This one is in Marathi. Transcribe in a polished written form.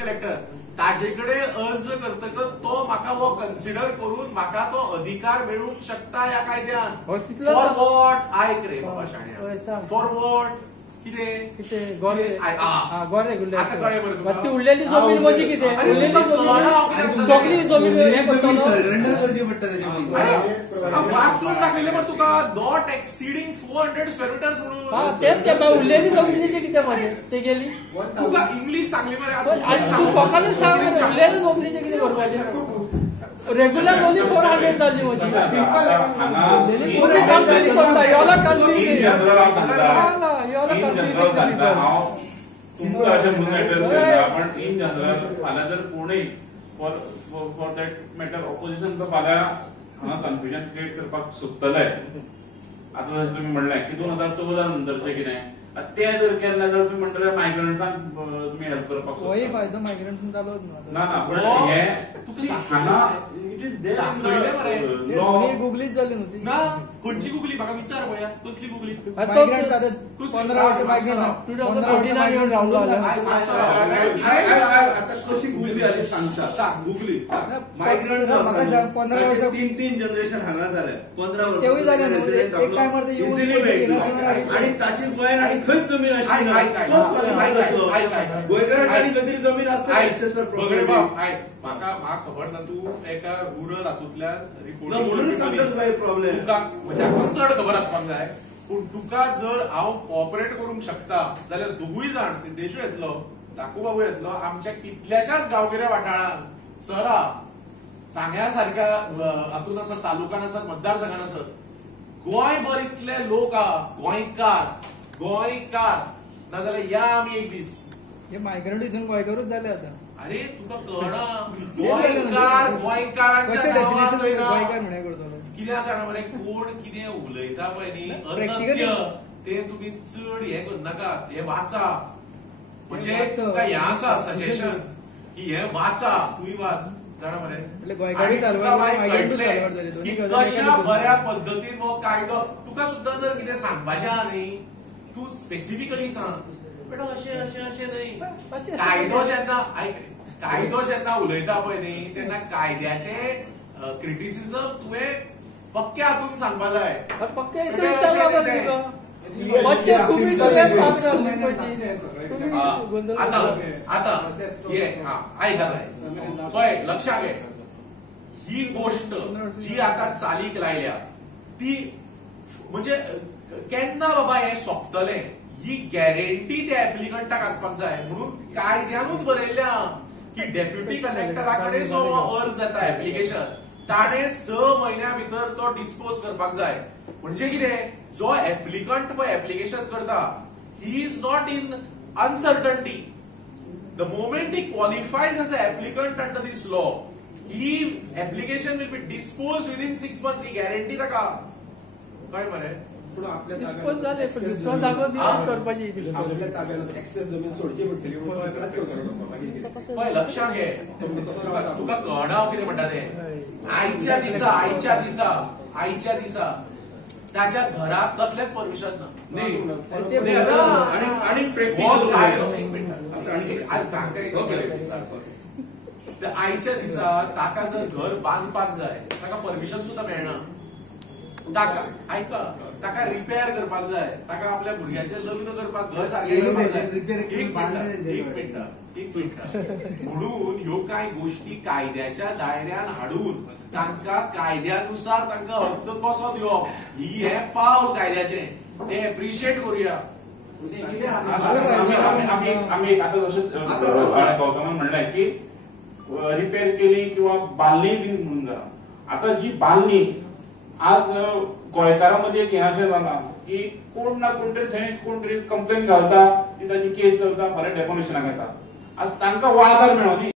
कलेक्टर ताजेकडे अर्ज करतकच तो म्हाका वो कन्सिडर करून म्हाका तो अधिकार मेळूंक शकता ह्या कायद्यान. फॉर वॉट आयक रे बाबा शाण्या, फॉर वॉट कितें गोर रेग्युलेशन ती उरलेली जमीन म्हजी कितें उरलेली सगळी जमीन हे करतलो सरेंडर करची पडटा त्याच्या वाचून दाखयलें मरे तुका नॉट एक्सिडींग 400 स्क्वेअर मिटर्स म्हणून. तेच ते उरलेली जमिनीचे कितें म्हजे ते गेली तुका इंग्लीश सांगली मरे तू कोकानूच सांग मरे उरलेली जमिनीचे कितें करपाचें. रेग्युलर ओनली 400 जाली म्हजी पूर्ण कंप्लीट करता योला कंप्लीट तुमकां अशें म्हणून एड्रेस करता पण इन जनरल फाल्यां जर कोणूय फॉर दॅट मॅटर ऑपोजिशन तो फाल्यां हांगा कन्फ्युजन क्रिएट करपाक सोदतले. आतां जशें तुमी म्हणलें की 2014 नंतरचें कितें ते जर केन्ना जर तुम्ही म्हणटले मायग्रंट्सांक तुम्ही हेल्प करपाक होय फायदो मायग्रंट्सांक जालो ना ना पण हे हांगा इट इज देयर लॉ गुगलीच जाली न्हू ना खंयची गुगली म्हाका विचार पळया कसली गुगली मायग्रंट्स आतां 15 वर्सां मायग्रंट्स 2014 येवन रावलो आता कशी गुगली आली सांग गुगली मायग्रंट म्हाका 15 वर्सां तीन जनरेशन हांगा जाले 15 वर्सां तेवूय जाले एक टायमार ते येवन आणि ताची गोंयान आणि खंयच जमीन आसली ना गोंयकारांनी खंय तरी जमीन आसता म्हाका खबर ना तू एका रुरल हातूंतल्यान रिपोर्ट म्हणून सांगताच जाय प्रॉब्लेम तुका म्हज्याकून चड खबर आसपाक जाय पूण तुका जर हांव कॉपरेट करूंक शकता जाल्यार दोगूय जाण सिद्धेशू येतलो दाकू बाबू येतलो आमच्या कितल्याशाच गांवगिऱ्या वाठारांत सरा सांग्यार सारख्या हातून आसत तालुक्यान आसत मतदारसंघान आसत गोंयभर इतले लोक गोंयकार नाजाल्यार या आमी एक दीस हे मायग्रंट इथून गोंयकारूच जाले आता. अरे तुका कळना गोंयकारांच्या नांवान कितें आसा जाणा मरे कोण कितें उलयता पळय न्ही असत्य ते तुमी चड हे करू नाका हे वाचा म्हणजे तुका हें आसा सजेशन की हे वाचा तुय वाच जाणा मरे कशा बऱ्या पद्दतीन हो कायदो तुका सुद्दां जर कितें सांगपाचें आहा न्ही तू स्पेसिफिकली सांग पण अशें अशें अशें न्हय कायदो जेन्ना उलयता पळय न्ही तेन्ना कायद्याचे क्रिटिसिजम तुवें पक्क्या हातून सांगपा जाय. पक्क्या हितून विचारला बरं तुका पक्के तुम्ही तुवें सांग आता ये आयका पळय लक्षात घे ही गोष्ट जी आता चालीक लायल्या ती म्हणजे केन्ना बाबा हे सोंपतलें ही गॅरंटी त्या एप्लिकंटाक आसपाक जाय म्हणून कायद्यानूच बरयल्या की डेप्युटी कलेक्टरा कडेन जो अर्ज येता एप्लिकेशन ताणे 6 म्हयन्या भितर तो डिस्पोज करपाक जाय. म्हणजे कितें जो एप्लिकंट पळय एप्लिकेशन करता he is not in uncertainty the moment he qualifies as a applicant under this law he application will be disposed within 6 months he guarantee ताका कळ्ळें मरे. लक्षात घे तुका कळना कितें म्हणटा तें आयच्या दिसा ताच्या घराक कसलेच परमिशन ना आयच्या दिसा ताका जर घर बांदपाक जाय ताका परमिशन सुद्दां मेळना. ताका आयका ताका रिपेअर करपाक जाय ताका आपल्या भुरग्याचें लग्न करपाक घर एक मिनिट म्हणून ह्यो कांय गोष्टी कायद्याच्या दायऱ्यान हाडून तांकां कायद्यानुसार तांकां हक्क कसो दिवप ही हे पावल कायद्याचें ते एप्रिशिएट करूया. आम्ही आता जशें गौतमान म्हणलें की रिपेअर केली किंवा बांदली बी म्हणून जाता. आता जी बांदली आज गोंयकारांमध्ये एक हें अशें जालां की कोण ना कोण तरी थंय कोण तरी कंप्लेन घालता ती ताची केस चलता फाल्यां डेमोलिशनाक येता. आज तांकां वाळकार मेळो न्ही